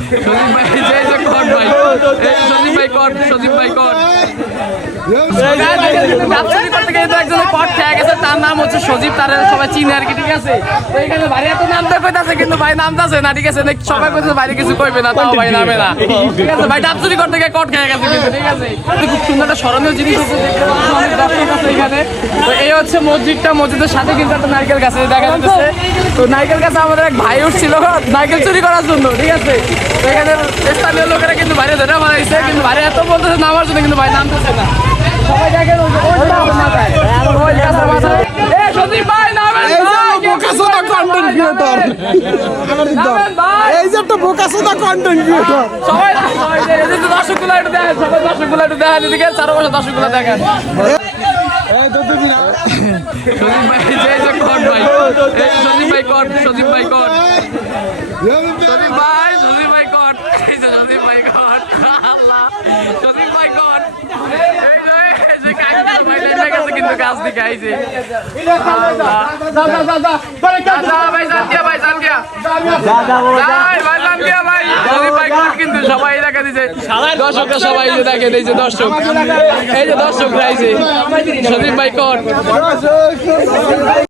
সজীব ভাই এই যে কট ভাই সজীব ভাই কট সজীব ভাই কট ব্যবসায়ী করতে গিয়ে একজন কট খেয়ে গেছে তার নাম হচ্ছে সজীব তার সবাই চিনে আর কি ঠিক আছে তো এখানে ভাই এত নামটা কইতাছে কিন্তু ভাই নামতাছে না ঠিক আছে সবাই কইছে বাইরে কিছু কইবে না তাও ভাই নামে না ঠিক আছে ভাই ব্যবসায়ী করতে গিয়ে কট খেয়ে গেছে কিন্তু ঠিক আছে খুব সুন্দর একটা স্মরণীয় জিনিস হচ্ছে দেখতে পাচ্ছি অনেক দর্শক আছে এখানে তো এই হচ্ছে মসজিদটা মসজিদের সাথে কিন্তু একটা নারকেল গাছ দেখা যাচ্ছে তো নারকেল গাছে আমাদের এক ভাই উঠছিল নারকেল চুরি করার জন্য ঠিক আছে তো এখানে স্থানীয় লোকেরা কিন্তু বাইরে ধরে মারাইছে কিন্তু বাইরে এত বলতেছে নামার জন্য কিন্তু ভাই নামতেছে না সবাই দেখেন ওই গাছের মাথায় সজীব ভাই নামেন বোকাচোদা কন্টেন্ট ক্রিয়েটর এই যে একটা বোকাচোদা কন্টেন্ট ক্রিয়েটর সবাই দর্শকগুলো একটু দেখেন সবাই দর্শকগুলো একটু দেখেন এদিকে চারো পাশে দর্শকগুলো দেখেন সজীব ভাই যে কট ভাই সজীব ভাই কট সজীব ভাই কট সজীব ভাই কট এই যে সজীব ভাই কট আল্লাহ সজীব ভাই কট কিন্তু গাছ দিকে আইছে কিন্তু সবাই দেখা দিছে দর্শকরা সবাই দেখে এই যে দর্শক এই যে দর্শকরা আইছে সজীব ভাই কট